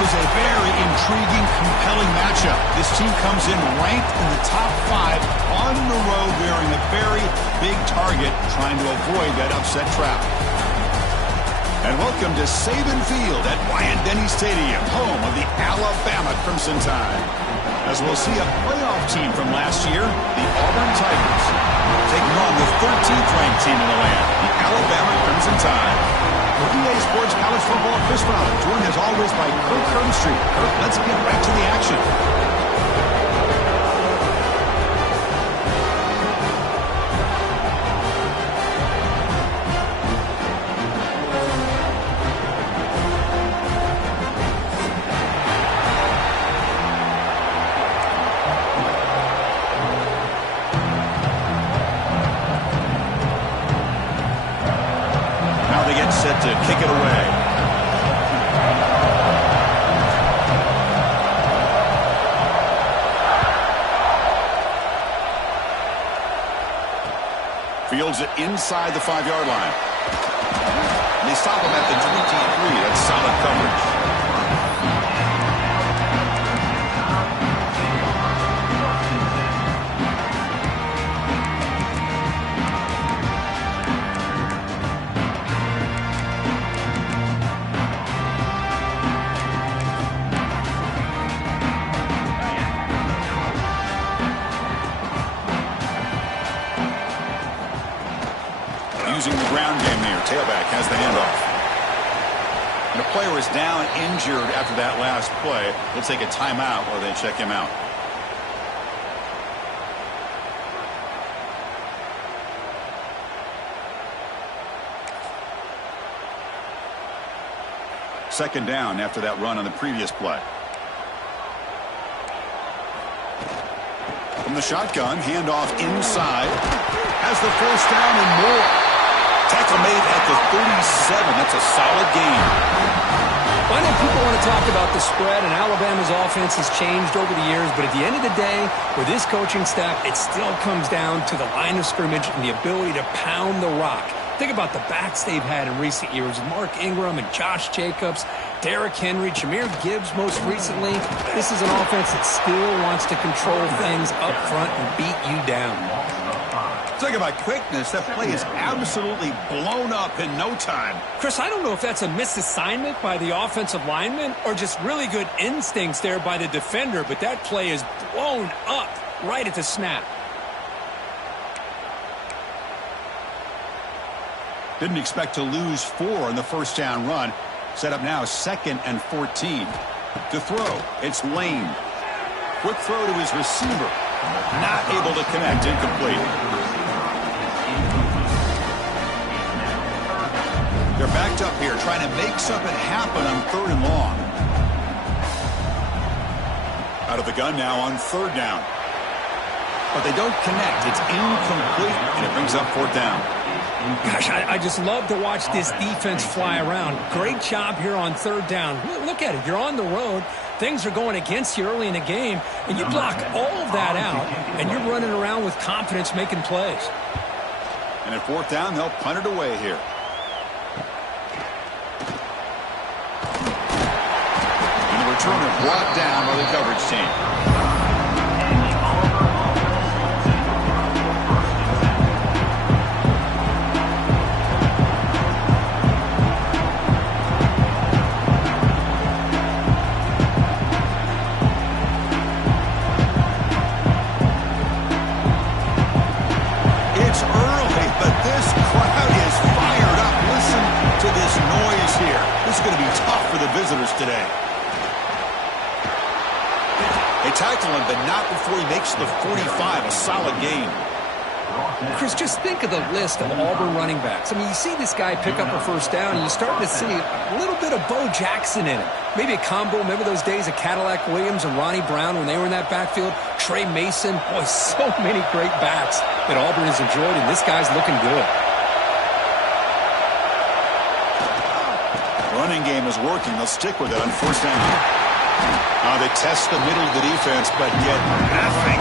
This is a very intriguing, compelling matchup. This team comes in ranked in the top 5 on the road, wearing a very big target, trying to avoid that upset trap. And welcome to Saban Field at Bryant-Denny Stadium, home of the Alabama Crimson Tide. As we'll see a playoff team from last year, the Auburn Tigers, taking on the 13th ranked team in the land, the Alabama Crimson Tide. For EA Sports College Football, Chris Brown, joined as always by Kirk Herbstreit. Kirk, let's get right to the action. Set to kick it away. Fields it inside the 5-yard line. They stop him at the 23. That's solid coverage. Using the ground game here. Tailback has the handoff. And a player is down injured after that last play. They'll take a timeout while they check him out. Second down after that run on the previous play. From the shotgun, handoff inside. Has the first down and more. Tackle made at the 37. That's a solid gain. I know people want to talk about the spread, and Alabama's offense has changed over the years, but at the end of the day, with this coaching staff, it still comes down to the line of scrimmage and the ability to pound the rock. Think about the backs they've had in recent years with Mark Ingram and Josh Jacobs, Derrick Henry, Jahmyr Gibbs most recently. This is an offense that still wants to control things up front and beat you down. Talk about quickness. That play is absolutely blown up in no time. Chris, I don't know if that's a misassignment by the offensive lineman or just really good instincts there by the defender, but that play is blown up right at the snap. Didn't expect to lose 4 on the first down run. Set up now 2nd and 14. To throw, it's Lane. Quick throw to his receiver. Not able to connect, incomplete. They're backed up here, trying to make something happen on 3rd and long. Out of the gun now on 3rd down. But they don't connect. It's incomplete, and it brings up 4th down. Gosh, I just love to watch this defense fly around. Great job here on 3rd down. Look at it. You're on the road. Things are going against you early in the game, and you block all of that out, and you're running around with confidence making plays. And at 4th down, they'll punt it away here. Returner brought down by the coverage team. It's early, but this crowd is fired up. Listen to this noise here. This is going to be tough for the visitors today. They tackle him, but not before he makes the 45, a solid gain. Chris, just think of the list of Auburn running backs. I mean, you see this guy pick up a first down, and you're starting to see a little bit of Bo Jackson in it. Maybe a combo. Remember those days of Cadillac Williams and Ronnie Brown when they were in that backfield? Trey Mason. Boy, so many great backs that Auburn has enjoyed, and this guy's looking good. Running game is working. They'll stick with it on 1st down. They test the middle of the defense, but get nothing.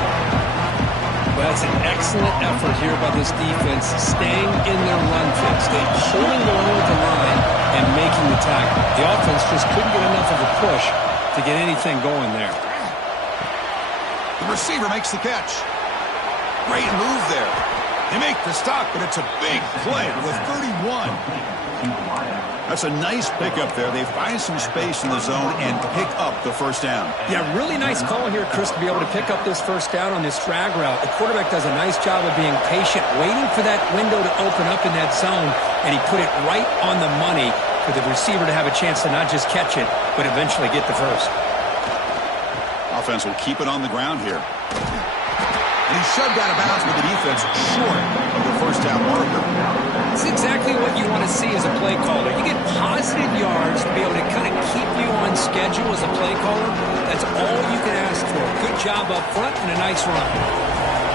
Well, that's an excellent effort here by this defense, staying in their run fix, holding their own with the line and making the tackle. The offense just couldn't get enough of a push to get anything going there. The receiver makes the catch. Great move there. They make the stop, but it's a big play to the 31. That's a nice pickup there. They find some space in the zone and pick up the first down. Yeah, really nice call here, Chris, to be able to pick up this first down on this drag route. The quarterback does a nice job of being patient, waiting for that window to open up in that zone, and he put it right on the money for the receiver to have a chance to not just catch it, but eventually get the first. Offense will keep it on the ground here. And he's shoved out of bounds with the defense short of the first down marker. It's exactly what you want to see as a play caller. You get positive yards to be able to kind of keep you on schedule as a play caller. That's all you can ask for. Good job up front and a nice run.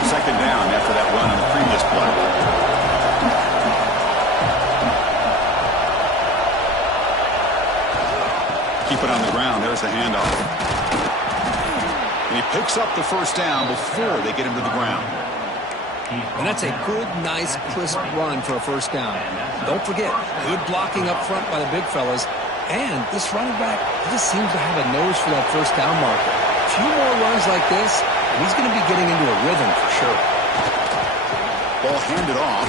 Second down after that run on the previous play. Keep it on the ground. There's the handoff. And he picks up the first down before they get him to the ground. And that's a good, nice, crisp run for a first down. Don't forget, good blocking up front by the big fellas. And this running back, he just seems to have a nose for that first down marker. A few more runs like this, and he's going to be getting into a rhythm for sure. Ball handed off.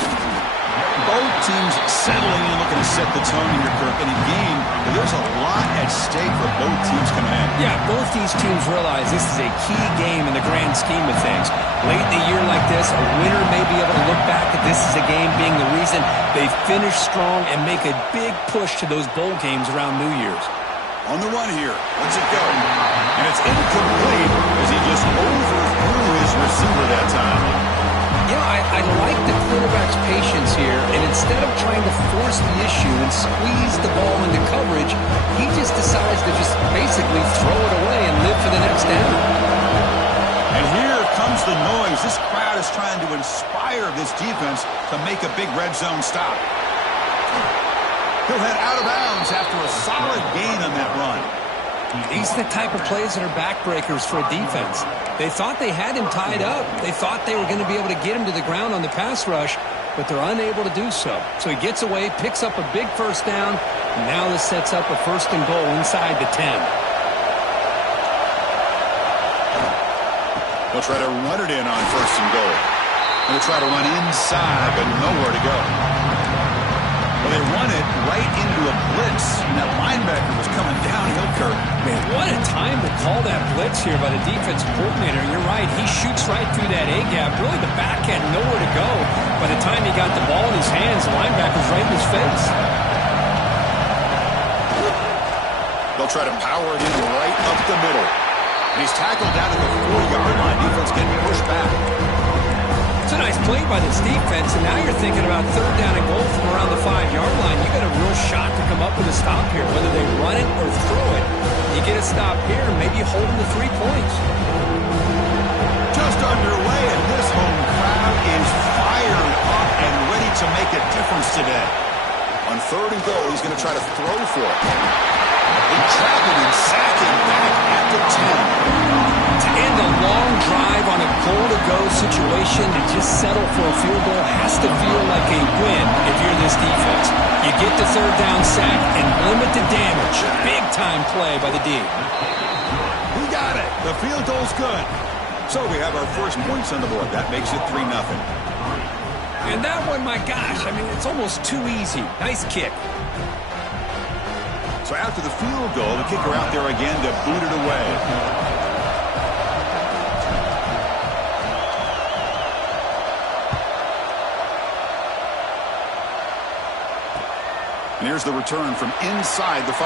Both teams settling in, looking to set the tone here, Kirk. In a game where there's a lot at stake for both teams coming in. Yeah, both these teams realize this is a key game in the grand scheme of things. Late in a year like this, a winner may be able to look back at this as a game being the reason they finish strong and make a big push to those bowl games around New Year's. On the run here. Let's it go. And it's incomplete as he just overthrew his receiver that time. You know, I like the quarterback's patience here, and instead of trying to force the issue and squeeze the ball into coverage, he just decides to just basically throw it away and live for the next down. And here comes the noise. This crowd is trying to inspire this defense to make a big red zone stop. He'll head out of bounds after a solid gain on that run. These are the type of plays that are backbreakers for a defense. They thought they had him tied up. They thought they were going to be able to get him to the ground on the pass rush, but they're unable to do so. So he gets away, picks up a big first down, and now this sets up a first and goal inside the 10. They'll try to run it in on first and goal. And they'll try to run inside, but nowhere to go. Well, they run it right into a blitz, and that linebacker was coming downhill, Kirk. Man, what a time to call that blitz here by the defensive coordinator. You're right. He shoots right through that A-gap. Really, the back had nowhere to go. By the time he got the ball in his hands, the linebacker's right in his face. They'll try to power it in right up the middle. And he's tackled down at the 4-yard line. Defense getting pushed back. It's a nice play by this defense, and now you're thinking about third down and goal from around the 5-yard line. You got a real shot to come up with a stop here, whether they run it or throw it. You get a stop here, maybe you hold them to 3 points. Just underway, and this home crowd is fired up and ready to make a difference today. On third and goal, he's going to try to throw for it. They trap him and sack him back at the 10. To end a long drive on a goal-to-go situation, to just settle for a field goal has to feel like a win if you're this defense. You get the third down sack and limit the damage. Big-time play by the D. He got it. The field goal's good. So we have our first points on the board. That makes it 3-0. And that one, my gosh, I mean, it's almost too easy. Nice kick. So after the field goal, the kicker out there again to boot it away. And here's the return from inside the 5.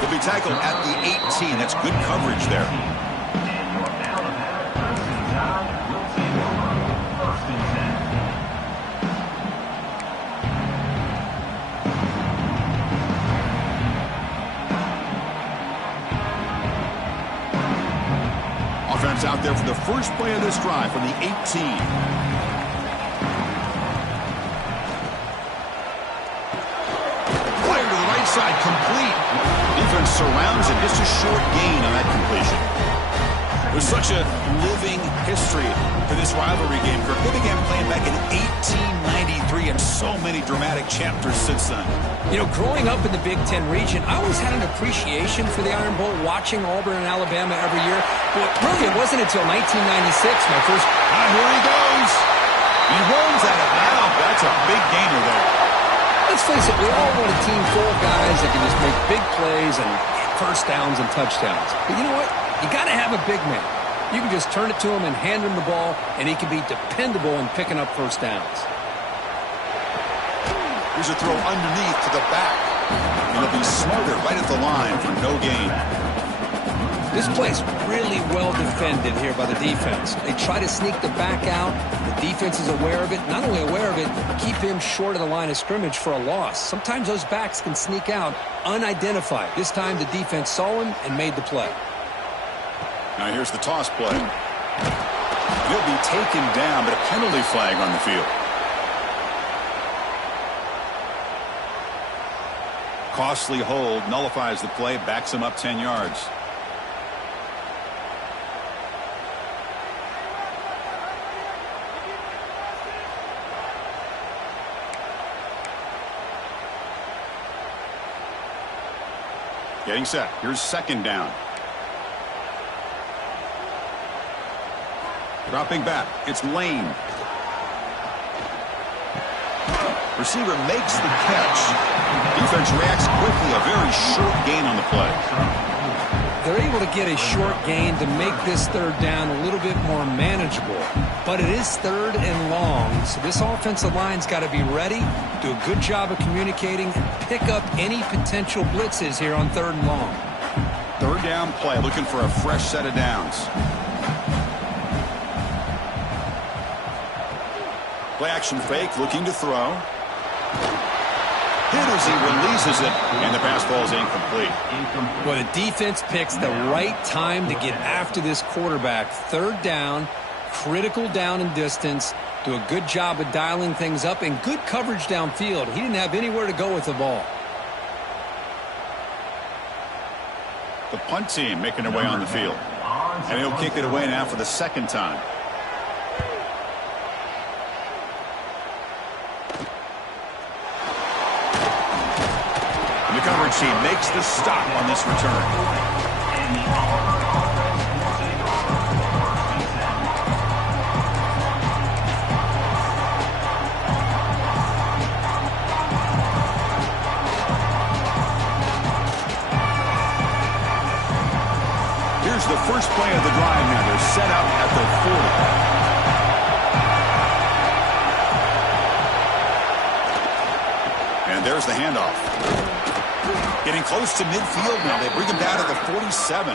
He'll be tackled at the 18. That's good coverage there. Offense out there for the first play of this drive from the 18. Side complete. Defense surrounds it. Just a short gain on that completion. There's such a living history for this rivalry game. They began playing back in 1893 and so many dramatic chapters since then. You know, growing up in the Big Ten region, I always had an appreciation for the Iron Bowl, watching Auburn and Alabama every year. But really, it wasn't until 1996, my first... Here he goes. He runs at it now. That's a big gainer there. Let's face it, we all want a team full of guys that can just make big plays and get first downs and touchdowns. But you know what? You got to have a big man. You can just turn it to him and hand him the ball, and he can be dependable in picking up first downs. Here's a throw underneath to the back. And he'll be smothered right at the line for no gain. This play's really well defended here by the defense. They try to sneak the back out. The defense is aware of it. Not only aware of it, keep him short of the line of scrimmage for a loss. Sometimes those backs can sneak out unidentified. This time the defense saw him and made the play. Now here's the toss play. He'll be taken down, but a penalty flag on the field. Costly hold, nullifies the play, backs him up 10 yards. Getting set. Here's second down. Dropping back. It's Lane. Receiver makes the catch. Defense reacts quickly. A very short gain on the play. They're able to get a short gain to make this third down a little bit more manageable. But it is third and long, so this offensive line's got to be ready, do a good job of communicating, and pick up any potential blitzes here on third and long. Third down play, looking for a fresh set of downs. Play action fake, looking to throw. Hit as he releases it, and the pass ball is incomplete. Well, the defense picks the right time to get after this quarterback. Third down, critical down and distance. Do a good job of dialing things up, and good coverage downfield. He didn't have anywhere to go with the ball. The punt team making their way on the field. And he'll kick it away now for the second time. The coverage team makes the stop on this return. Here's the first play of the drive now. They're set up at the 40. And there's the handoff. Getting close to midfield now. They bring him down to the 47.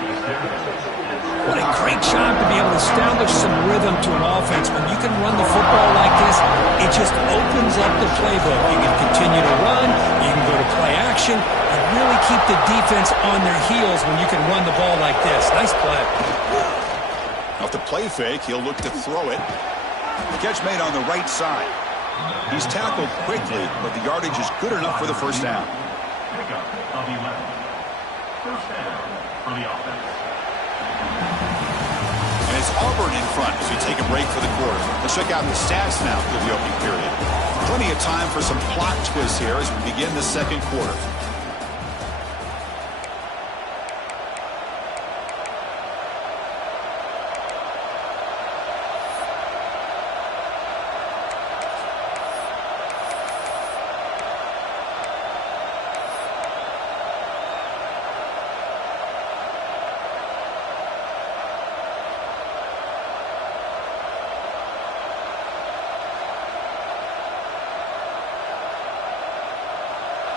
What a great job to be able to establish some rhythm to an offense. When you can run the football like this, it just opens up the playbook. You can continue to run. You can go to play action. And really keep the defense on their heels when you can run the ball like this. Nice play. Off the play fake, he'll look to throw it. The catch made on the right side. He's tackled quickly, but the yardage is good enough for the first down. First down for the offense. And it's Auburn in front as we take a break for the quarter. Let's check out the stats now for the opening period. Plenty of time for some plot twists here as we begin the second quarter.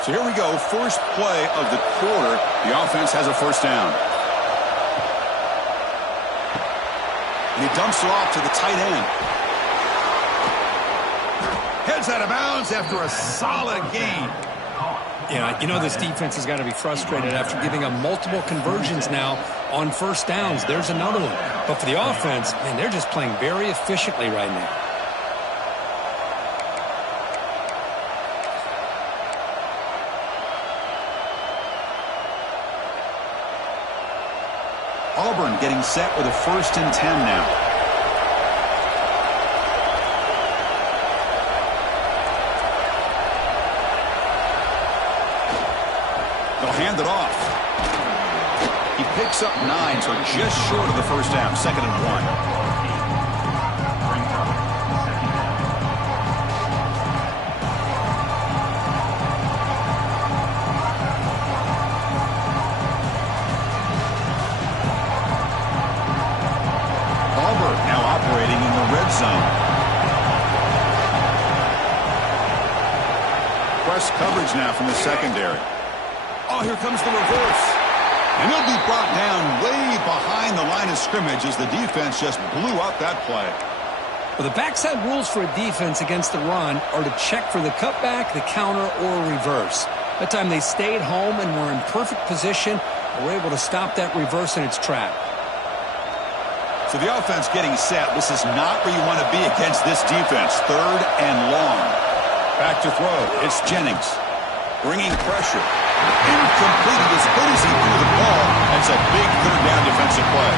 So here we go, first play of the quarter. The offense has a first down. And he dumps it off to the tight end. Heads out of bounds after a solid gain. Yeah, you know this defense has got to be frustrated after giving up multiple conversions now on first downs. There's another one. But for the offense, man, they're just playing very efficiently right now. Auburn getting set with a 1st and 10 now. They'll hand it off. He picks up 9, so just short of the first down. 2nd and 1. Zone. Press coverage now from the secondary. Oh, here comes the reverse. And he'll be brought down way behind the line of scrimmage as the defense just blew up that play. Well, the backside rules for a defense against the run are to check for the cutback, the counter, or reverse. That time they stayed home and were in perfect position and were able to stop that reverse in its track. So the offense getting set. This is not where you want to be against this defense. 3rd and long. Back to throw. It's Jennings. Bringing pressure. Incomplete as good as he threw the ball. That's a big 3rd down defensive play.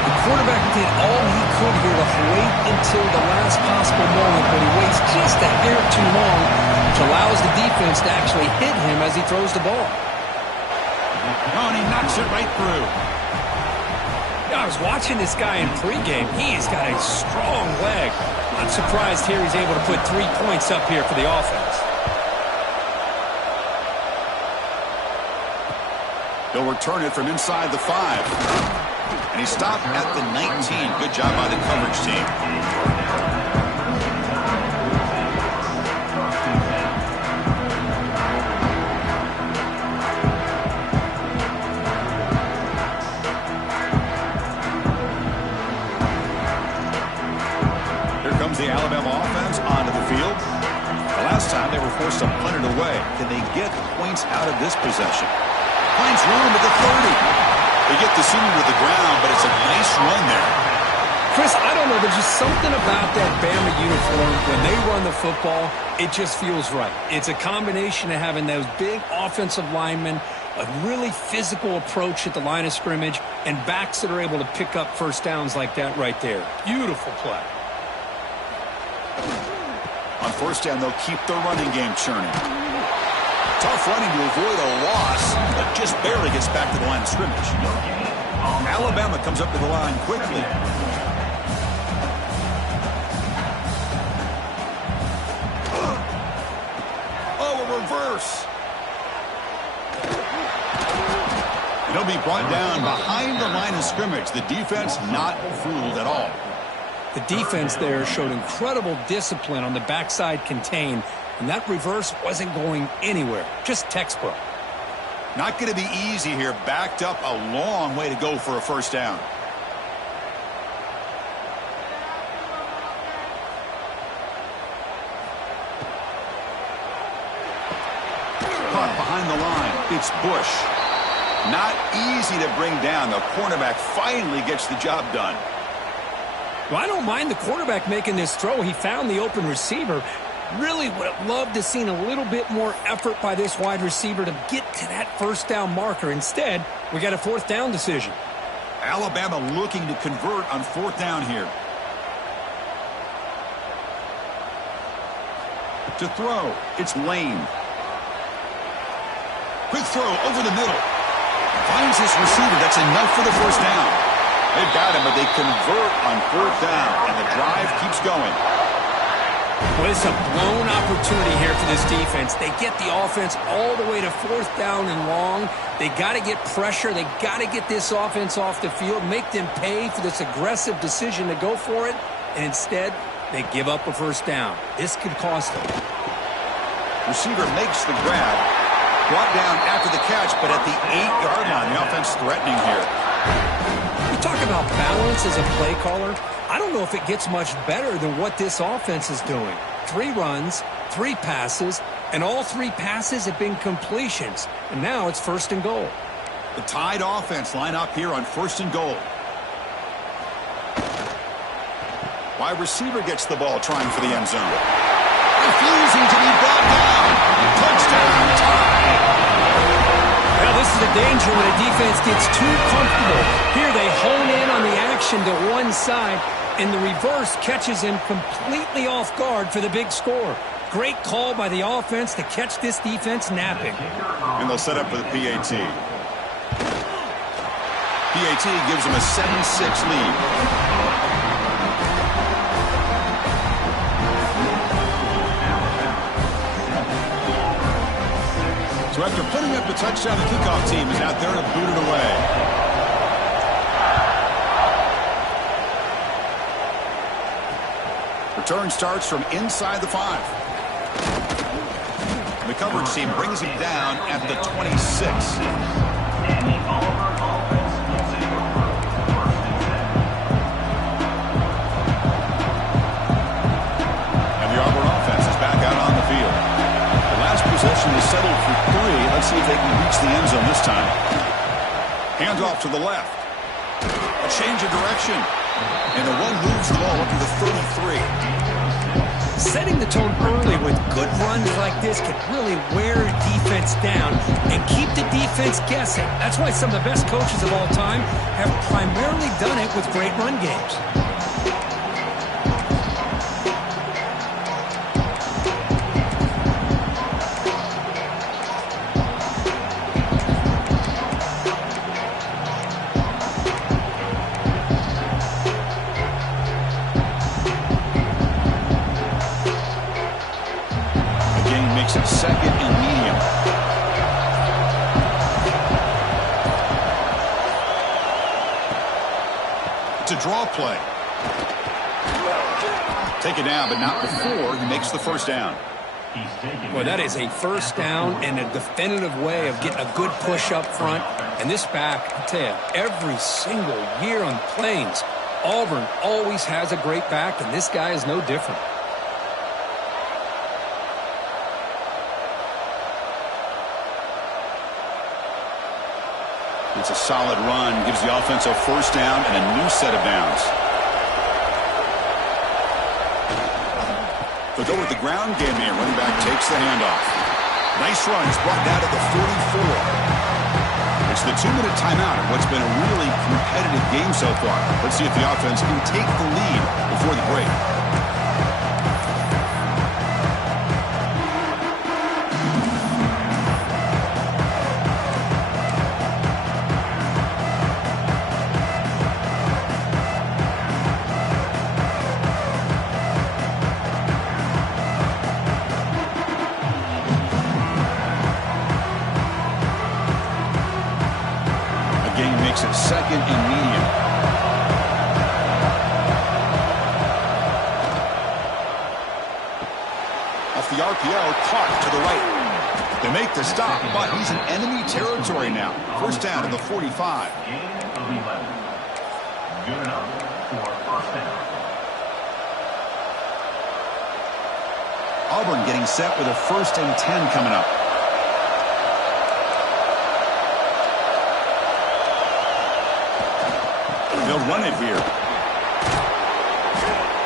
The quarterback did all he could here to wait until the last possible moment, but he waits just a hair too long, which allows the defense to actually hit him as he throws the ball. Oh, and he knocks it right through. I was watching this guy in pregame. He's got a strong leg. I'm surprised here he's able to put 3 points up here for the offense. He'll return it from inside the 5. And he stopped at the 19. Good job by the coverage team. The Alabama offense onto the field. The last time they were forced to punt it away. Can they get points out of this possession? Finds room at the 30. They get the senior to the ground, but it's a nice run there. Chris, I don't know. There's just something about that Bama uniform. When they run the football, it just feels right. It's a combination of having those big offensive linemen, a really physical approach at the line of scrimmage, and backs that are able to pick up first downs like that right there. Beautiful play. On 1st down, they'll keep the running game churning. Tough running to avoid a loss, but just barely gets back to the line of scrimmage. Alabama comes up to the line quickly. Oh, a reverse. And he'll be brought down behind the line of scrimmage. The defense not fooled at all. The defense there showed incredible discipline on the backside contain, and that reverse wasn't going anywhere. Just textbook. Not going to be easy here. Backed up a long way to go for a first down. Caught behind the line. It's Bush. Not easy to bring down. The cornerback finally gets the job done. Well, I don't mind the quarterback making this throw. He found the open receiver. Really would have loved to seen a little bit more effort by this wide receiver to get to that first down marker. Instead, we got a 4th down decision. Alabama looking to convert on 4th down here. To throw, it's Lane. Quick throw over the middle. Finds his receiver. That's enough for the first down. They've got him, but they convert on 4th down, and the drive keeps going. Well, it's a blown opportunity here for this defense. They get the offense all the way to 4th down and long. They got to get pressure. They got to get this offense off the field, make them pay for this aggressive decision to go for it, and instead, they give up a first down. This could cost them. Receiver makes the grab. Brought down after the catch, but at the 8-yard line, the offense threatening here. You talk about balance as a play caller. I don't know if it gets much better than what this offense is doing. 3 runs, 3 passes, and all 3 passes have been completions. And now it's 1st and goal. The Tide offense line up here on 1st and goal. Wide receiver gets the ball trying for the end zone. Refusing to be brought down. Touchdown, Tide. Well, this is a danger when a defense gets too comfortable. Here they hone in on the action to one side, and the reverse catches him completely off guard for the big score. Great call by the offense to catch this defense napping. And they'll set up for the PAT. PAT gives them a 7-6 lead. So after putting up the touchdown, the kickoff team is out there to boot it away. Return starts from inside the 5. The coverage team brings him down at the 26. And the Auburn offense is back out on the field. The last possession is settled for 3. Let's see if they can reach the end zone this time. Hands off to the left. A change of direction. And the one moves the ball up to the 33. Setting the tone early with good runs like this can really wear defense down and keep the defense guessing. That's why some of the best coaches of all time have primarily done it with great run games. Second and medium. It's a draw play. Take it down, but not before he makes the first down. Well, that is a first down and a definitive way of getting a good push up front. And this back, I tell you, every single year on the Plains, Auburn always has a great back, and this guy is no different. It's a solid run, gives the offense a first down and a new set of downs. They'll go with the ground game here. Running back takes the handoff. Nice run. He's brought down to the 44. It's the 2-minute timeout of what's been a really competitive game so far. Let's see if the offense can take the lead before the break. Makes it second and medium. Off the RPO, caught to the right. They make the stop, but he's in enemy territory now. First down to the 45. Good enough for first down. Auburn getting set with a 1st and 10 coming up. They'll run it here.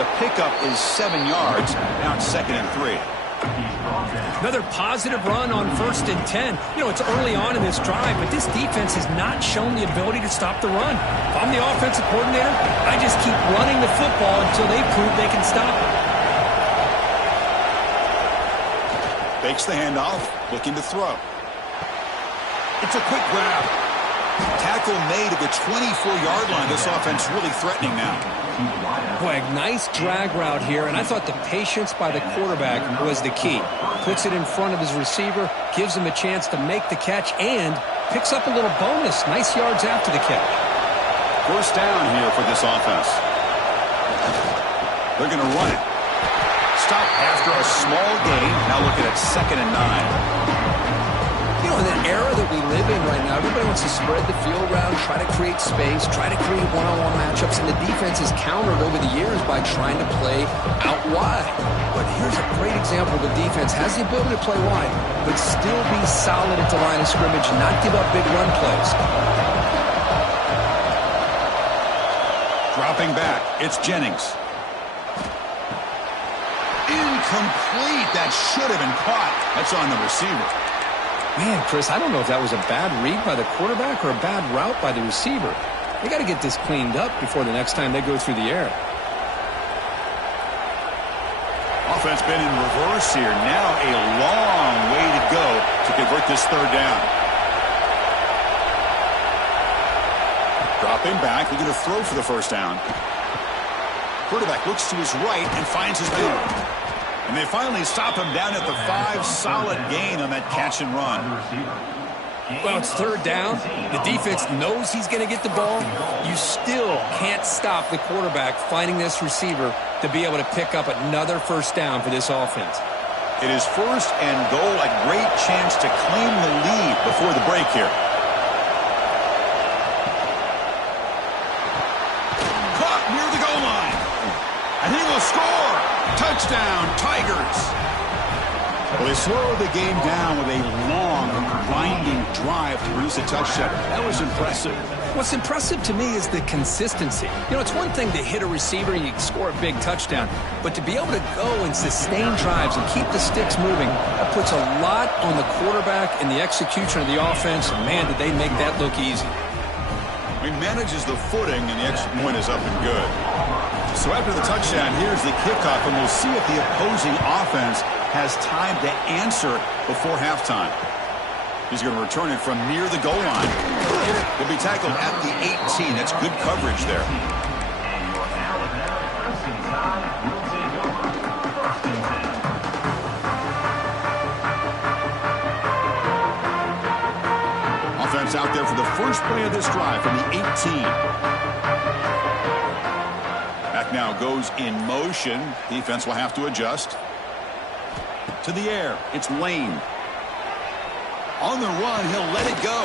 The pickup is 7 yards. Now it's 2nd and 3. Another positive run on 1st and 10. You know, it's early on in this drive, but this defense has not shown the ability to stop the run. If I'm the offensive coordinator, I just keep running the football until they prove they can stop it. Fakes the handoff, looking to throw. It's a quick grab. Tackle made at the 24-yard line. This offense really threatening now. Boy, a nice drag route here, and I thought the patience by the quarterback was the key. Puts it in front of his receiver, gives him a chance to make the catch, and picks up a little bonus. Nice yards after the catch. First down here for this offense. They're going to run it. Stop after a small gain. Now looking at 2nd and 9. You know, in the era that we live in right now, everybody wants to spread the field around, try to create space, try to create one-on-one matchups, and the defense has countered over the years by trying to play out wide. But here's a great example. The defense has the ability to play wide, but still be solid at the line of scrimmage, not give up big run plays. Dropping back, it's Jennings. Incomplete. That should have been caught. That's on the receiver. Man, Chris, I don't know if that was a bad read by the quarterback or a bad route by the receiver. They got to get this cleaned up before the next time they go through the air. Offense been in reverse here. Now a long way to go to convert this third down. Dropping back, we're going to throw for the first down. Quarterback looks to his right and finds his man. And they finally stop him down at the 5. Solid gain on that catch and run. Well, it's third down. The defense knows he's going to get the ball. You still can't stop the quarterback finding this receiver to be able to pick up another first down for this offense. It is first and goal. A great chance to claim the lead before the break here. Caught near the goal line. And he will score. Touchdown, Tigers. Well, they slow the game down with a long, winding drive to produce a touchdown. That was impressive. What's impressive to me is the consistency. You know, it's one thing to hit a receiver and you score a big touchdown, but to be able to go and sustain drives and keep the sticks moving, that puts a lot on the quarterback and the execution of the offense. And man, did they make that look easy. He manages the footing, and the extra point is up and good. So after the touchdown, here's the kickoff, and we'll see if the opposing offense has time to answer before halftime. He's going to return it from near the goal line. He'll be tackled at the 18. That's good coverage there. Offense out there for the first play of this drive from the 18. Back now goes in motion. Defense will have to adjust. To the air, it's Lane. On the run, he'll let it go.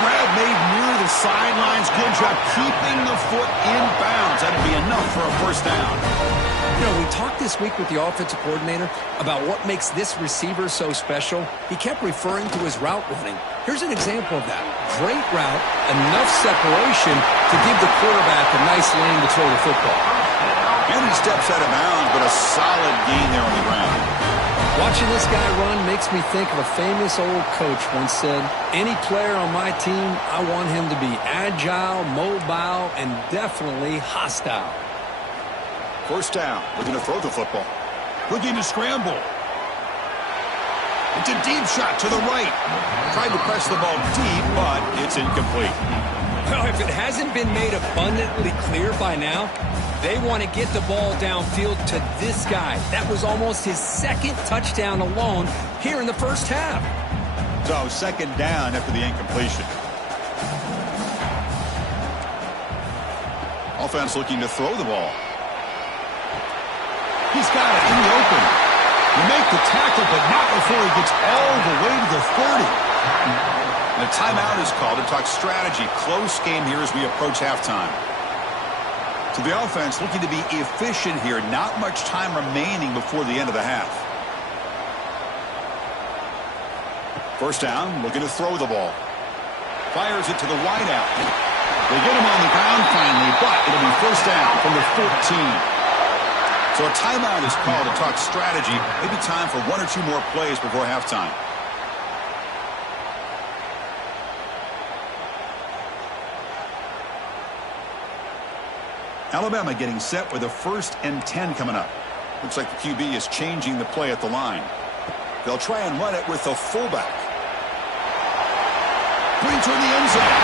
Grab made near the sidelines. Good job keeping the foot in bounds. That'll be enough for a first down. You know, we talked this week with the offensive coordinator about what makes this receiver so special. He kept referring to his route running. Here's an example of that. Great route, enough separation to give the quarterback a nice lane to throw the football. And he steps out of bounds, but a solid gain there on the ground. Watching this guy run makes me think of a famous old coach once said, any player on my team, I want him to be agile, mobile, and definitely hostile. First down. Looking to throw the football. Looking to scramble. It's a deep shot to the right. Tried to press the ball deep, but it's incomplete. Well, if it hasn't been made abundantly clear by now, they want to get the ball downfield to this guy. That was almost his second touchdown alone here in the first half. So second down after the incompletion. Offense looking to throw the ball. He's got it in the open. He make the tackle, but not before he gets all the way to the 30. And a timeout is called to talk strategy. Close game here as we approach halftime. So the offense looking to be efficient here. Not much time remaining before the end of the half. First down, looking to throw the ball. Fires it to the wideout. They get him on the ground finally, but it'll be first down from the 14. So a timeout is called to talk strategy. Maybe time for one or two more plays before halftime. Alabama getting set with a 1st and 10 coming up. Looks like the QB is changing the play at the line. They'll try and run it with the fullback. Brings toward the end zone.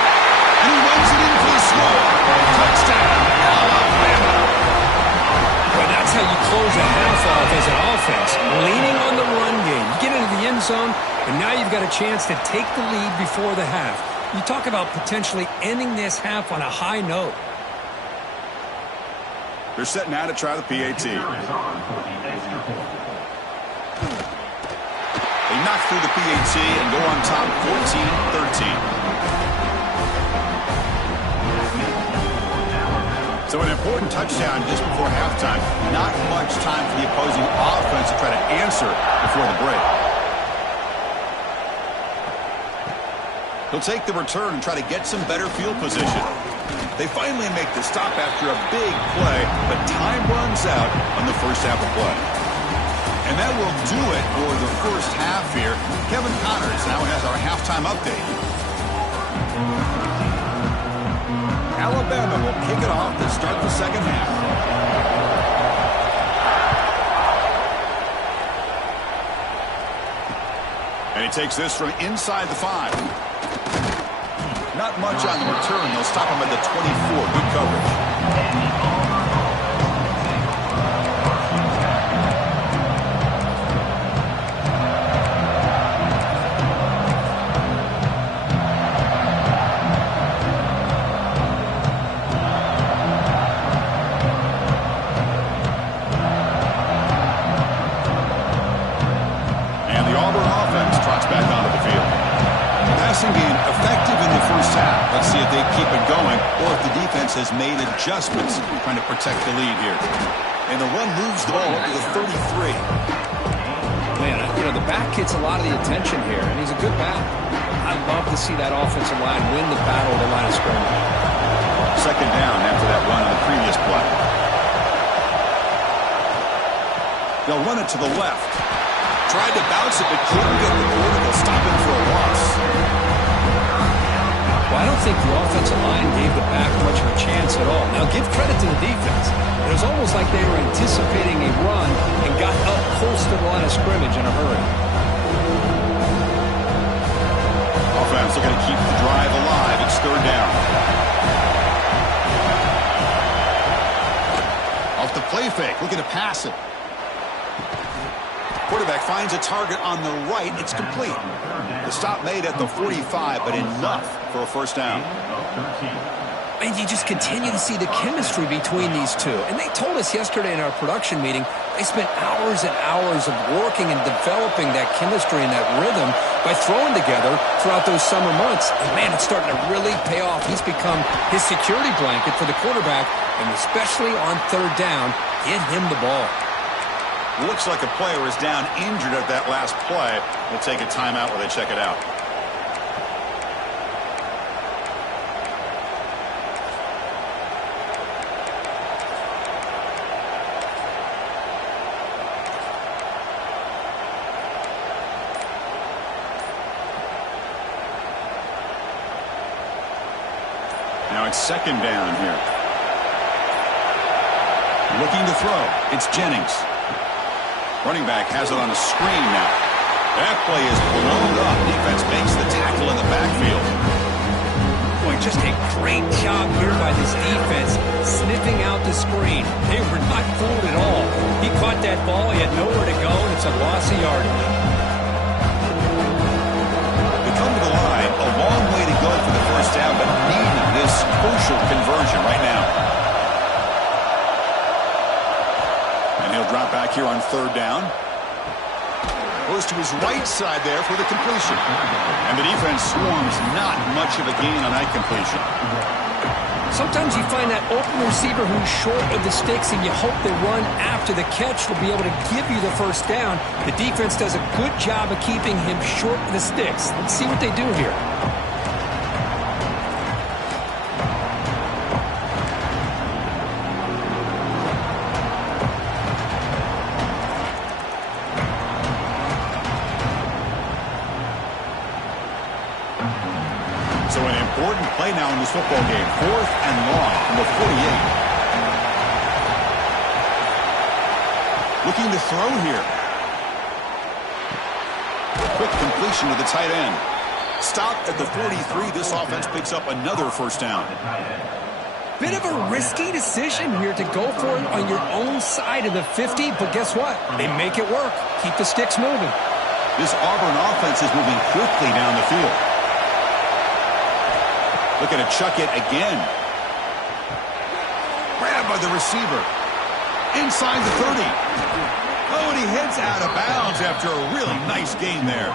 And he runs it in for the score. Touchdown, Alabama. Well, that's how you close a half off as an offense. Leaning on the run game. You get into the end zone, and now you've got a chance to take the lead before the half. You talk about potentially ending this half on a high note. They're set now to try the PAT. They knock through the PAT and go on top 14-13. So an important touchdown just before halftime. Not much time for the opposing offense to try to answer before the break. He'll take the return and try to get some better field position. They finally make the stop after a big play, but time runs out on the first half of play. And that will do it for the first half here. Kevin Connors now has our halftime update. Alabama will kick it off to start the second half. And he takes this from inside the 5. Not much on the return. They'll stop him at the 24. Good coverage. Let's see if they keep it going or if the defense has made adjustments trying to protect the lead here. And the run moves the ball to the 33. Man, the back gets a lot of the attention here, and he's a good back. I'd love to see that offensive line win the battle at the line of scrimmage. Second down after that run on the previous play. They'll run it to the left. Tried to bounce it, but couldn't get the quarter. They'll stop him for a loss. Well, I don't think the offensive line gave the back much of a chance at all. Now, give credit to the defense. It was almost like they were anticipating a run and got up close to the line of scrimmage in a hurry. Offense looking to keep the drive alive. It's third down. Off the play fake, looking to pass it. Quarterback finds a target on the right. It's complete. The stop made at the 45, but enough for a first down. And you just continue to see the chemistry between these two. And they told us yesterday in our production meeting, they spent hours and hours of working and developing that chemistry and that rhythm by throwing together throughout those summer months. And, man, it's starting to really pay off. He's become his security blanket for the quarterback, and especially on third down, get him the ball. Looks like a player is down injured at that last play. We'll take a timeout while they check it out. Now it's second down here. Looking to throw. It's Jennings. Running back has it on a screen now. That play is blown up. Defense makes the tackle in the backfield. Boy, just a great job here by this defense, sniffing out the screen. They were not fooled at all. He caught that ball. He had nowhere to go, and it's a loss of yardage. They come to the line. A long way to go for the first down, but needing this crucial conversion right now. He'll drop back here on third down. Goes to his right side there for the completion. And the defense swarms not much of a gain on that completion. Sometimes you find that open receiver who's short of the sticks, and you hope the run after the catch will be able to give you the first down. The defense does a good job of keeping him short of the sticks. Let's see what they do here. So an important play now in this football game. 4th and long from the 48. Looking to throw here. Quick completion to the tight end. Stop at the 43. This offense picks up another first down. Bit of a risky decision here to go for it on your own side of the 50, but guess what? They make it work. Keep the sticks moving. This Auburn offense is moving quickly down the field. Looking to chuck it again. Grabbed by the receiver. Inside the 30. Oh, and he heads out of bounds after a really nice gain there.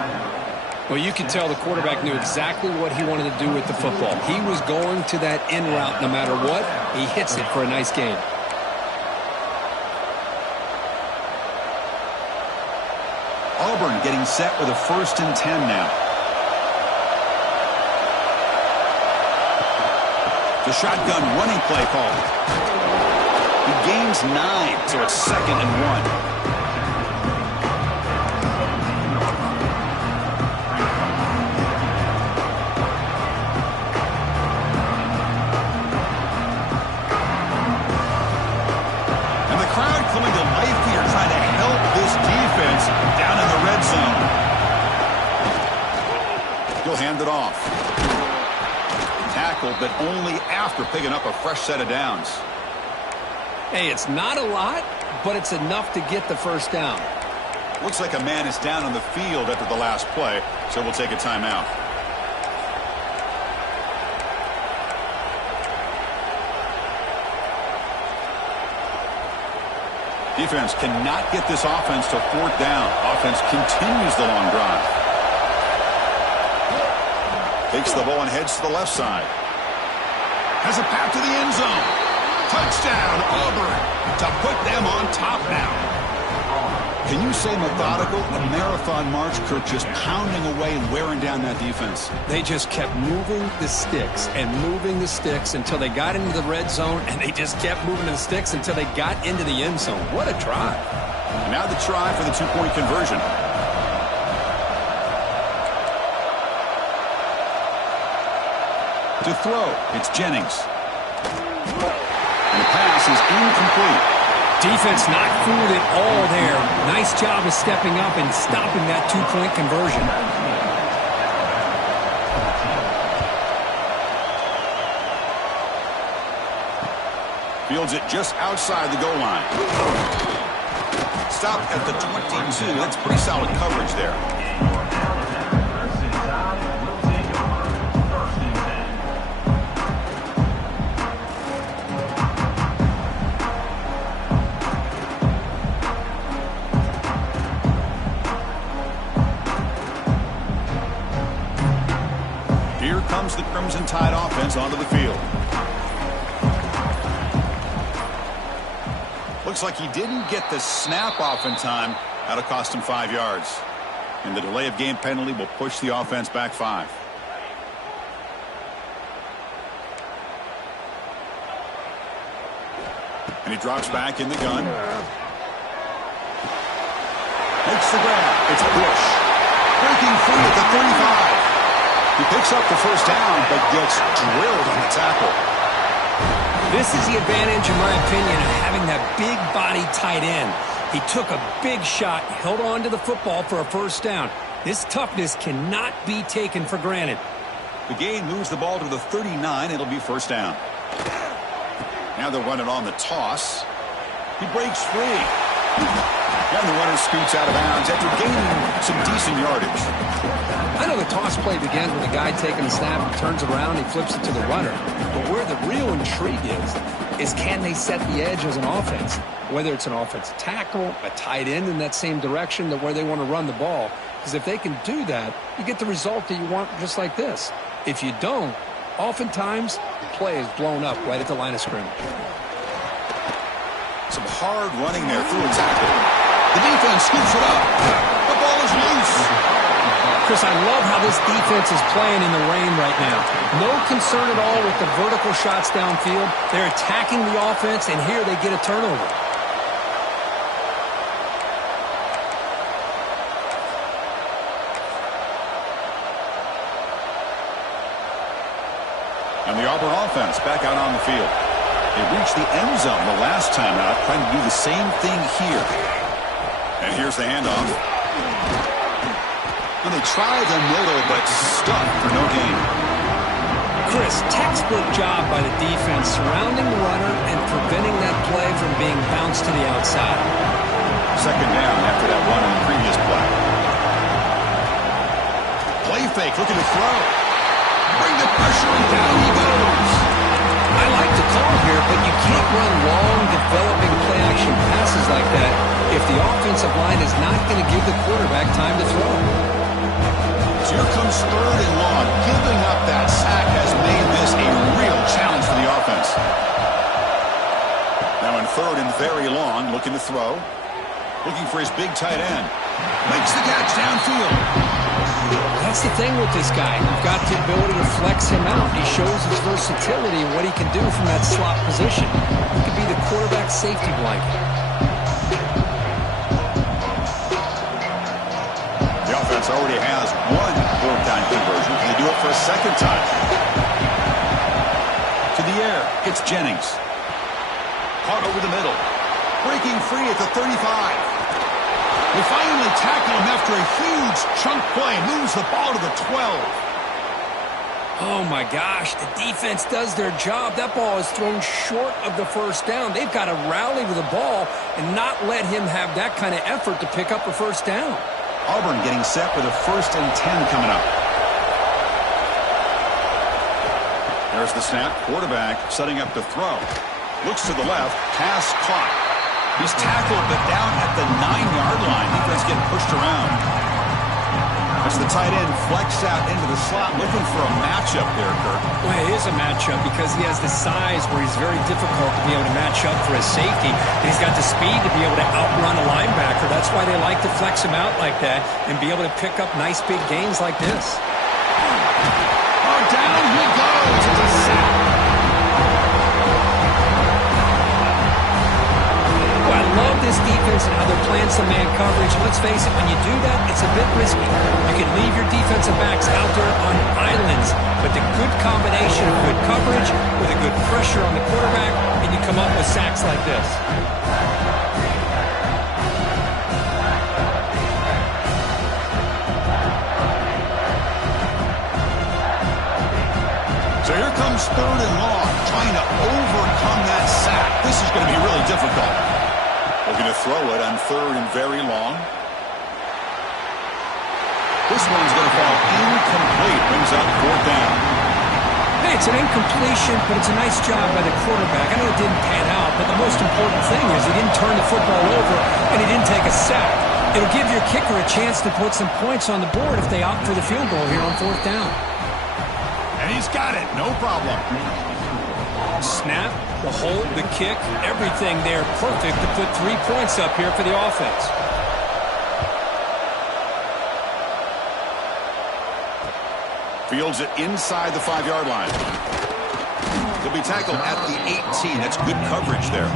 Well, you can tell the quarterback knew exactly what he wanted to do with the football. He was going to that in route no matter what. He hits it for a nice gain. Auburn getting set with a 1st and 10 now. The shotgun running play call. He gains 9, so it's 2nd and 1. He'll hand it off. Tackled, but only after picking up a fresh set of downs. Hey, it's not a lot, but it's enough to get the first down. Looks like a man is down on the field after the last play, so we'll take a timeout. Defense cannot get this offense to fourth down. Offense continues the long drive. Takes the ball and heads to the left side. Has a path to the end zone. Touchdown, Auburn, to put them on top now. Can you say methodical? A marathon march, Kirk, just pounding away and wearing down that defense. They just kept moving the sticks and moving the sticks until they got into the red zone, and they just kept moving the sticks until they got into the end zone. What a drive. And now the try for the two-point conversion. To throw, it's Jennings. And the pass is incomplete. Defense not fooled at all there. Nice job of stepping up and stopping that two-point conversion. Fields it just outside the goal line. Stopped at the 22. That's pretty solid coverage there. Comes the Crimson Tide offense onto the field. Looks like he didn't get the snap off in time. That'll cost him 5 yards. And the delay of game penalty will push the offense back 5. And he drops back in the gun. Makes the grab. It's Bush. Breaking free at the 35. He picks up the first down, but gets drilled on the tackle. This is the advantage, in my opinion, of having that big body tight end. He took a big shot, held on to the football for a first down. This toughness cannot be taken for granted. The gain moves the ball to the 39. It'll be first down. Now they'll run it on the toss. He breaks free. And the runner scoots out of bounds after gaining some decent yardage. I know the toss play begins with a guy taking the snap and turns around and he flips it to the runner. But where the real intrigue is can they set the edge as an offense? Whether it's an offensive tackle, a tight end in that same direction that where they want to run the ball. Because if they can do that, you get the result that you want just like this. If you don't, oftentimes the play is blown up right at the line of scrimmage. Some hard running there through a tackle. The defense scoops it up. The ball is loose. Chris, I love how this defense is playing in the rain right now. No concern at all with the vertical shots downfield. They're attacking the offense, and here they get a turnover. And the Auburn offense back out on the field. They reached the end zone the last time out, trying to do the same thing here. And here's the handoff. And they tried the middle, but stuck for no gain. Chris, textbook job by the defense surrounding the runner and preventing that play from being bounced to the outside. Second down after that one in the previous play. Play fake, looking to throw. Bring the pressure, and down he goes. I like the call here, but you can't run long, developing play-action passes like that if the offensive line is not going to give the quarterback time to throw. So here comes third and long. Giving up that sack has made this a real challenge for the offense. Now in third and very long, looking to throw. Looking for his big tight end. Makes the catch downfield. That's the thing with this guy. You've got the ability to flex him out. He shows his versatility and what he can do from that slot position. He could be the quarterback's safety blanket. The offense already has one fourth-down conversion. Can they do it for a second time? To the air. It's Jennings. Caught over the middle. Breaking free at the 35. They finally tackle him after a huge chunk play. Moves the ball to the 12. Oh, my gosh, the defense does their job. That ball is thrown short of the first down. They've got to rally to the ball and not let him have that kind of effort to pick up a first down. Auburn getting set for the 1st and 10 coming up. There's the snap. Quarterback setting up to throw. Looks to the left. Pass caught. He's tackled, but down at the 9-yard line. Defense getting pushed around. As the tight end flex out into the slot, looking for a matchup there, Kirk. Well, it is a matchup because he has the size where he's very difficult to be able to match up for his safety. And he's got the speed to be able to outrun a linebacker. That's why they like to flex him out like that and be able to pick up nice big gains like this. Oh, down he goes. It's a sack. Well, I love this defense and how they're playing some man coverage. Let's face it, when you do that, it's a bit risky. You can leave your defensive backs out there on islands, but the good combination of good coverage with a good pressure on the quarterback, and you come up with sacks like this. So here comes 3rd and long, trying to overcome that sack. This is going to be really difficult. Looking to throw it on 3rd and very long. This one's going to fall incomplete. Brings up 4th down. Hey, it's an incompletion, but it's a nice job by the quarterback. I know it didn't pan out, but the most important thing is he didn't turn the football over and he didn't take a sack. It'll give your kicker a chance to put some points on the board if they opt for the field goal here on 4th down. And he's got it. No problem. Snap, the hold, the kick, everything there perfect to put 3 points up here for the offense. Fields it inside the 5-yard line. He'll be tackled at the 18. That's good coverage there.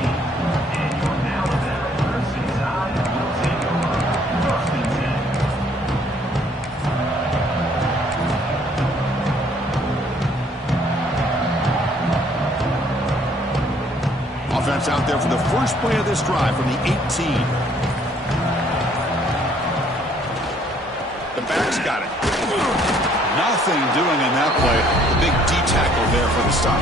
Offense out there for the first play of this drive from the 18. The back's got it. Nothing doing in that play. The big D tackle there for the stop.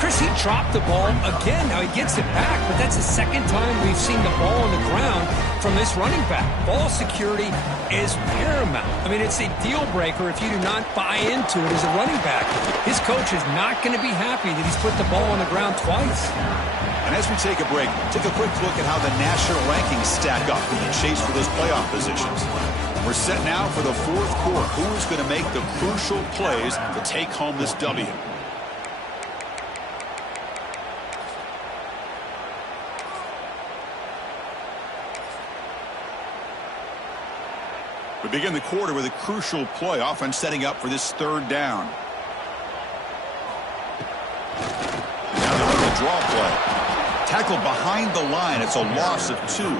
Chris, he dropped the ball again. Now he gets it back, but that's the second time we've seen the ball on the ground from this running back. Ball security is paramount. I mean, it's a deal breaker if you do not buy into it as a running back. His coach is not going to be happy that he's put the ball on the ground twice. And as we take a break, take a quick look at how the national rankings stack up in the chase for those playoff positions. We're set now for the 4th quarter. Who's going to make the crucial plays to take home this W? We begin the quarter with a crucial play. Offense setting up for this 3rd down. Now they run the draw play. Tackled behind the line. It's a loss of 2.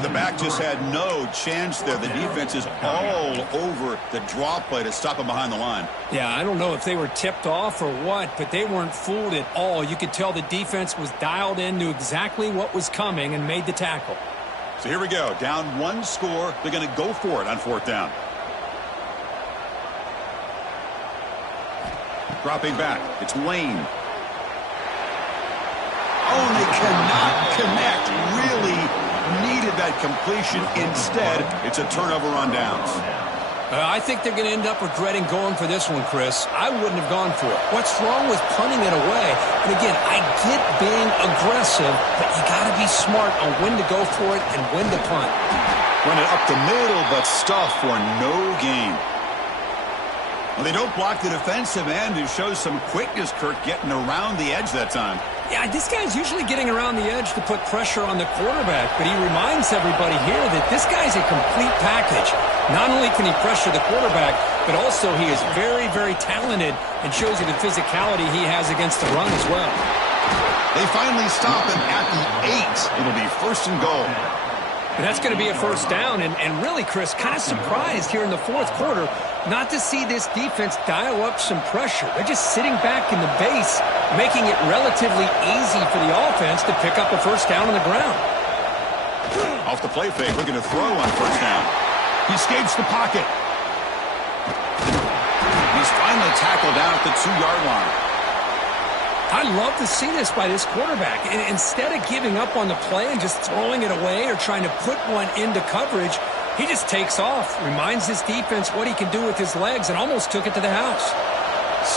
The back just had no chance there. The defense is all over the draw play to stop him behind the line. Yeah, I don't know if they were tipped off or what, but they weren't fooled at all. You could tell the defense was dialed in, knew exactly what was coming, and made the tackle. So here we go. Down 1 score. They're going to go for it on 4th down. Dropping back. It's Lane. Oh, and they cannot connect. Really needed that completion. Instead, it's a turnover on downs. I think they're going to end up regretting going for this one, Chris. I wouldn't have gone for it. What's wrong with punting it away? And again, I get being aggressive, but you got to be smart on when to go for it and when to punt. Run it up the middle, but stuff for no gain. Well, they don't block the defensive end, who shows some quickness, Kirk, getting around the edge that time. Yeah, this guy's usually getting around the edge to put pressure on the quarterback, but he reminds everybody here that this guy's a complete package. Not only can he pressure the quarterback, but also he is very, very talented and shows you the physicality he has against the run as well. They finally stop him at the 8. It'll be 1st and goal. And that's going to be a 1st down. And really, Chris, kind of surprised here in the 4th quarter not to see this defense dial up some pressure. They're just sitting back in the base, making it relatively easy for the offense to pick up a 1st down on the ground. Off the play fake, looking to throw on 1st down. He escapes the pocket. tackle down at the 2-yard line. I love to see this by this quarterback. And instead of giving up on the play and just throwing it away or trying to put one into coverage, he just takes off, reminds his defense what he can do with his legs, and almost took it to the house.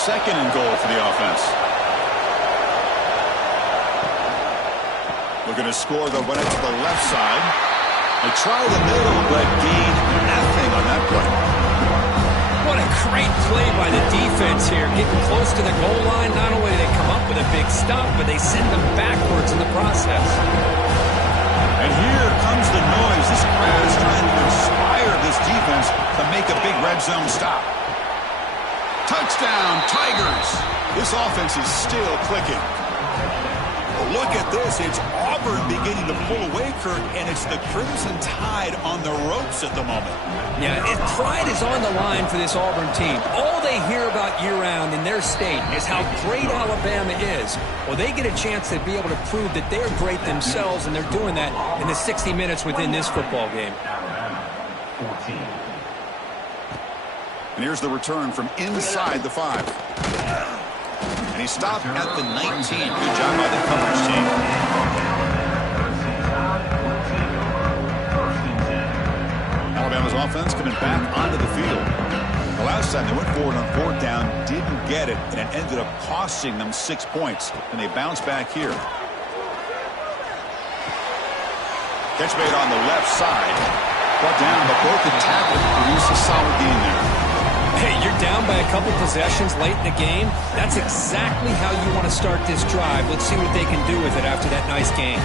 2nd and goal for the offense. Looking to score, they'll run it to the left side. They try the middle, but gain nothing on that play. What a great play by the defense here. Getting close to the goal line, not only do they come up with a big stop, but they send them backwards in the process. And here comes the noise. This crowd is trying to inspire this defense to make a big red zone stop. Touchdown, Tigers! This offense is still clicking. Look at this. It's Auburn beginning to pull away, Kurt, and it's the Crimson Tide on the ropes at the moment. Yeah, pride is on the line for this Auburn team. All they hear about year-round in their state is how great Alabama is. Well, they get a chance to be able to prove that they're great themselves, and they're doing that in the 60 minutes within this football game. And here's the return from inside the 5. And he stopped at the 19. Good job by the coverage team. Alabama's offense coming back onto the field. The last time they went forward on 4th down, didn't get it, and it ended up costing them 6 points. And they bounce back here. Catch made on the left side. Brought down, but both the tackles produced a solid gain there. Hey, you're down by a couple possessions late in the game. That's exactly how you want to start this drive. Let's see what they can do with it after that nice game.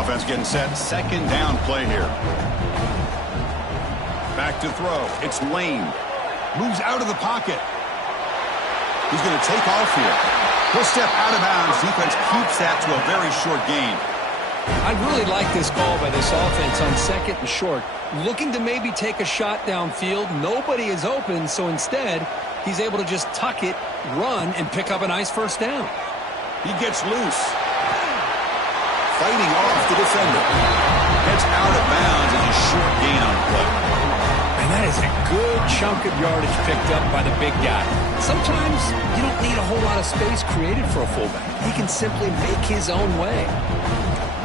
Offense getting set. 2nd down play here. Back to throw. It's Lane. Moves out of the pocket. He's going to take off here. He'll step out of bounds. Defense keeps that to a very short gain. I really like this call by this offense on 2nd and short. Looking to maybe take a shot downfield. Nobody is open, so instead, he's able to just tuck it, run, and pick up a nice 1st down. He gets loose. Fighting off the defender. Gets out of bounds as a short gain on play. And that is a good chunk of yardage picked up by the big guy. Sometimes you don't need a whole lot of space created for a fullback. He can simply make his own way.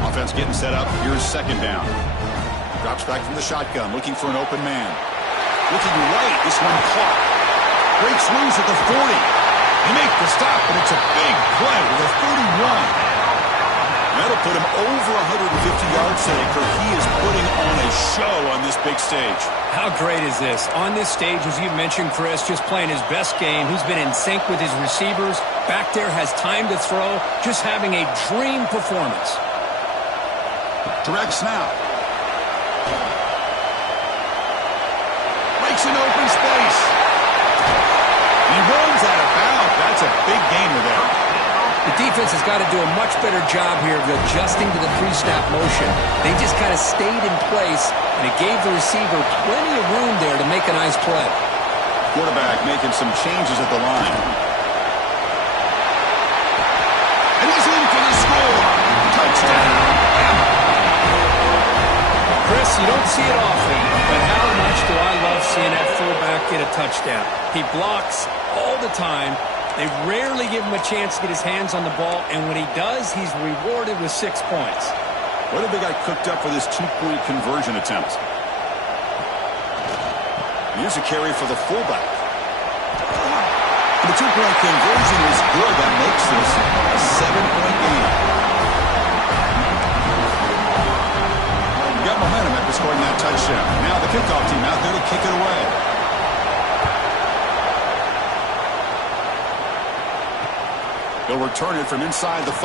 Offense getting set up. Here's 2nd down. Drops back from the shotgun, looking for an open man. Looking right, this one caught. Breaks loose at the 40. They make the stop, but it's a big play with a 31. That'll put him over 150 yards today, Kirk. He is putting on a show on this big stage. How great is this? On this stage, as you mentioned, Chris, just playing his best game. He's been in sync with his receivers. Back there, has time to throw. Just having a dream performance. Direct snap. Makes an open space. He runs out of bounds. That's a big gainer there. The defense has got to do a much better job here of adjusting to the pre-snap motion. They just kind of stayed in place, and it gave the receiver plenty of room there to make a nice play. Quarterback making some changes at the line. And he's in for the score. Touchdown. Chris, you don't see it often, but how much do I love seeing that fullback get a touchdown? He blocks all the time. They rarely give him a chance to get his hands on the ball, and when he does, he's rewarded with 6 points. What have they got cooked up for this 2-point conversion attempt? Here's a carry for the fullback. The 2-point conversion is good. That makes this a 7-point game. Got momentum after scoring that touchdown. Now the kickoff team out there to kick it away. They'll return it from inside the 5.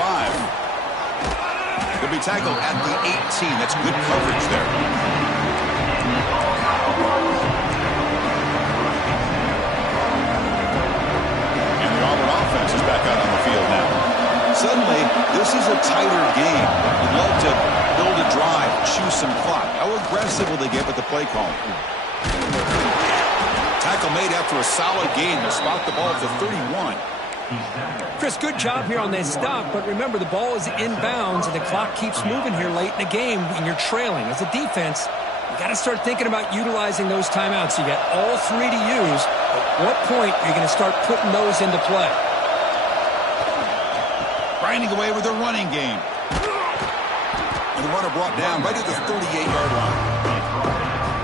They'll be tackled at the 18. That's good coverage there. And the Auburn offense is back out on the field now. Suddenly, this is a tighter game. You'd love to build a drive, choose some clock. How aggressive will they get with the play call? Tackle made after a solid gain. They'll spot the ball at the 31. Chris, good job here on this stop, but remember the ball is inbounds and the clock keeps moving here late in the game and you're trailing. As a defense, You got to start thinking about utilizing those timeouts. You got all three to use. At what point are you going to start putting those into play? Grinding away with their running game. And the runner brought down right at the 38-yard line.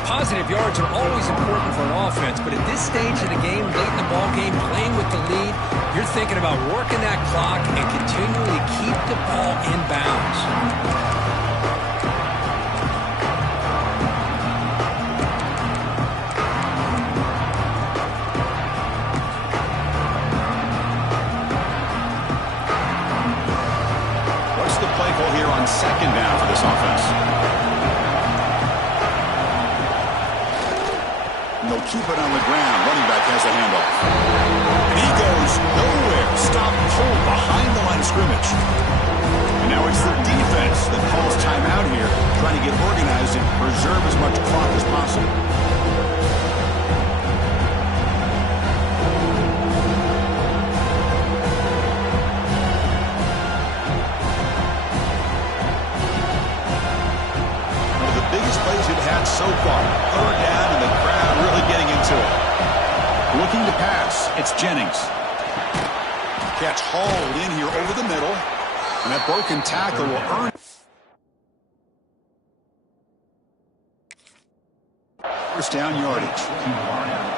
Positive yards are always important for an offense, but at this stage of the game, late in the ball game, playing with the lead, you're thinking about working that clock and continuing to keep the ball in bounds. Here on second down for this offense. And they'll keep it on the ground. Running back has a handoff. And he goes nowhere. Stop pulled behind the line of scrimmage. And now it's the defense that calls timeout here, trying to get organized and preserve as much clock as possible. So far, third down and the crowd really getting into it. Looking to pass, it's Jennings. Catch hauled in here over the middle, and that broken tackle will earn first down yardage.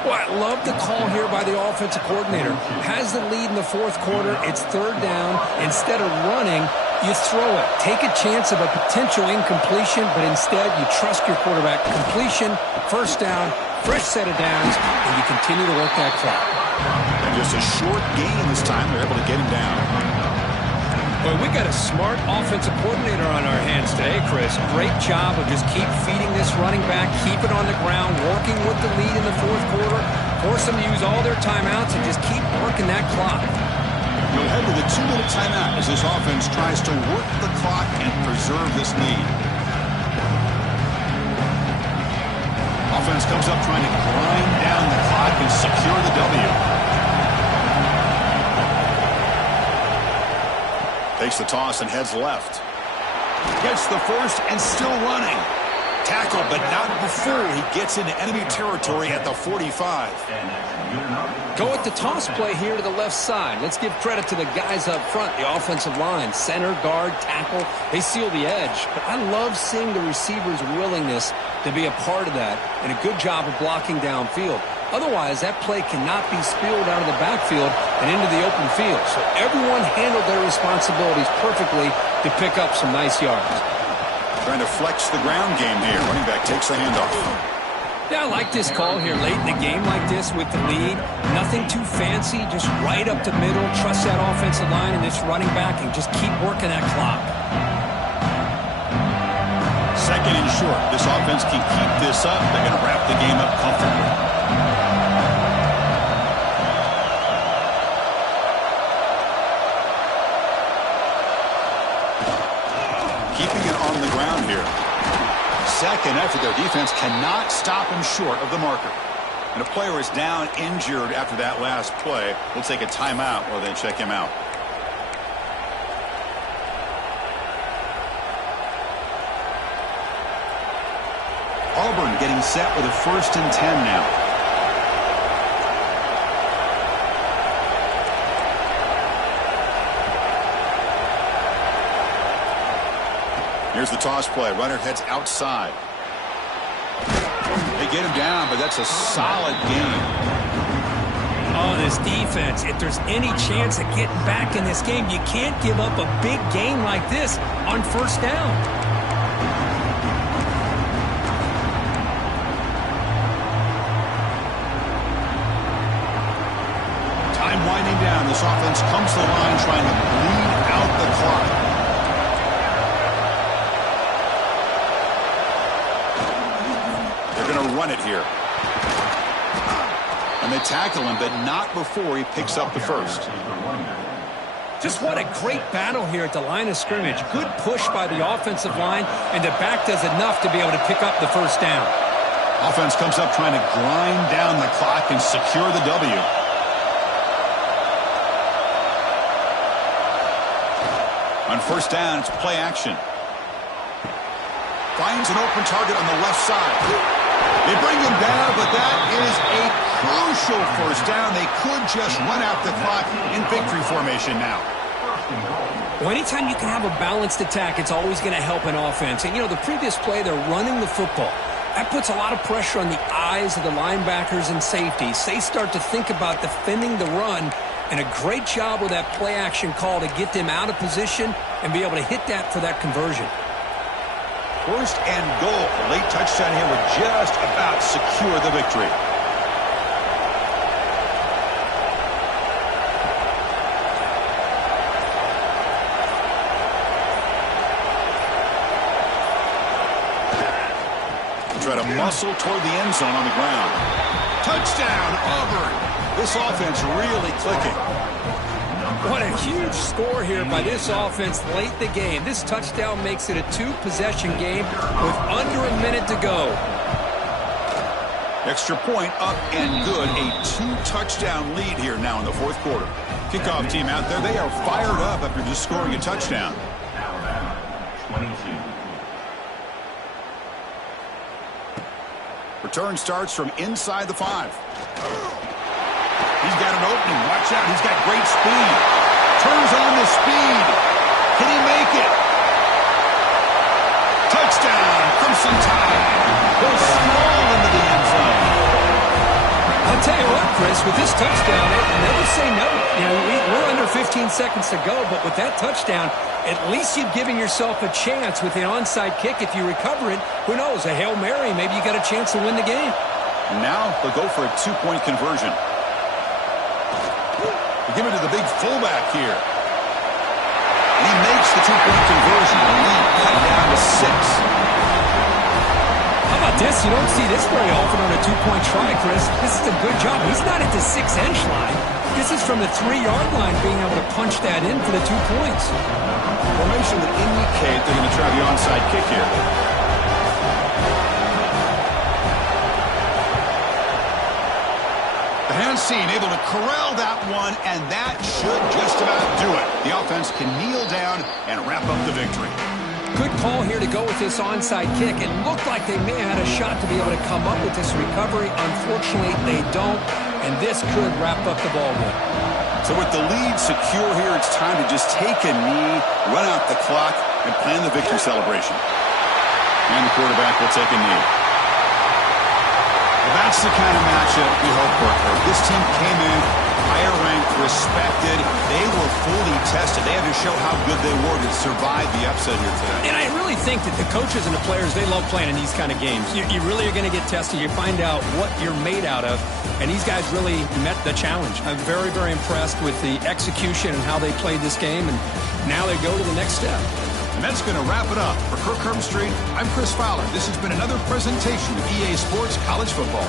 Well, I love the call here by the offensive coordinator. Has the lead in the fourth quarter. It's third down. Instead of running, you throw it. Take a chance of a potential incompletion, but instead you trust your quarterback. Completion, first down, fresh set of downs, and you continue to work that clock. And just a short gain this time. They're able to get him down. Well, we got a smart offensive coordinator on our hands today, Chris. Great job of just keep feeding this running back, keep it on the ground, working with the lead in the fourth quarter, force them to use all their timeouts, and just keep working that clock. We'll head to the 2-minute timeout as this offense tries to work the clock and preserve this lead. Offense comes up trying to grind down the clock and secure the W. Takes the toss and heads left. Gets the first and still running. Tackled, but not before he gets into enemy territory at the 45. Go with the toss play here to the left side. Let's give credit to the guys up front, the offensive line, center, guard, tackle. They seal the edge. But I love seeing the receiver's willingness to be a part of that and a good job of blocking downfield. Otherwise, that play cannot be spilled out of the backfield and into the open field. So everyone handled their responsibilities perfectly to pick up some nice yards. Trying to flex the ground game here. Running back takes the handoff. Yeah, I like this call here late in the game like this with the lead. Nothing too fancy, just right up the middle. Trust that offensive line and this running back and just keep working that clock. Second and short. This offense can keep this up. They're going to wrap the game up comfortably. Keeping it on the ground here. Second effort, their defense cannot stop him short of the marker. And a player is down injured after that last play. We'll take a timeout while they check him out. Auburn getting set with a 1st and 10 now. Here's the toss play. Runner heads outside. They get him down, but that's a solid game. Oh, this defense, if there's any chance of getting back in this game, you can't give up a big game like this on first down. Time winding down. This offense comes to the line trying to bleed out the clock. Run it here. And they tackle him, but not before he picks up the first. Just what a great battle here at the line of scrimmage. Good push by the offensive line, and the back does enough to be able to pick up the first down. Offense comes up trying to grind down the clock and secure the W. On first down, it's play action. Finds an open target on the left side. They bring him down, but that is a crucial first down. They could just run out the clock in victory formation now. Well, anytime you can have a balanced attack, it's always going to help an offense. And, you know, the previous play, they're running the football. That puts a lot of pressure on the eyes of the linebackers and safeties. They start to think about defending the run, and a great job with that play-action call to get them out of position and be able to hit that for that conversion. First and goal. A late touchdown here would just about secure the victory. Try to muscle toward the end zone on the ground. Touchdown, Auburn. This offense really clicking. What a huge score here by this offense late in the game. This touchdown makes it a two-possession game with under a minute to go. Extra point up and good. A two-touchdown lead here now in the fourth quarter. Kickoff team out there. They are fired up after just scoring a touchdown. Alabama, 22. Return starts from inside the 5. He's got an opening. Watch out. He's got great speed. Turns on the speed. Can he make it? Touchdown. Crimson Tide. Goes small into the end zone. I'll tell you what, Chris, with this touchdown, never say never. You know, we're under 15 seconds to go, but with that touchdown, at least you've given yourself a chance with the onside kick. If you recover it, who knows, a Hail Mary, maybe you got a chance to win the game. Now they'll go for a two-point conversion. They give it to the big fullback here. He makes the two-point conversion. The lead cut down to 6. How about this? You don't see this very often on a two-point try, Chris. This is a good job. He's not at the 6-inch line. This is from the 3-yard line, being able to punch that in for the 2 points. Formation would indicate they're going to try the onside kick here. The hand scene able to corral that one, and that should just about do it. The offense can kneel down and wrap up the victory. Good call here to go with this onside kick. It looked like they may have had a shot to be able to come up with this recovery. Unfortunately, they don't, and this could wrap up the ballgame. So with the lead secure here, it's time to just take a knee, run out the clock, and plan the victory celebration. And the quarterback will take a knee. Well, that's the kind of matchup we hope for. This team came in higher ranked, respected. They were fully tested. They had to show how good they were to survive the upset here today. And I really think that the coaches and the players, they love playing in these kind of games. You really are going to get tested. You find out what you're made out of. And these guys really met the challenge. I'm very, very impressed with the execution and how they played this game. And now they go to the next step. And that's going to wrap it up. For Kirk Herbstreit, I'm Chris Fowler. This has been another presentation of EA Sports College Football.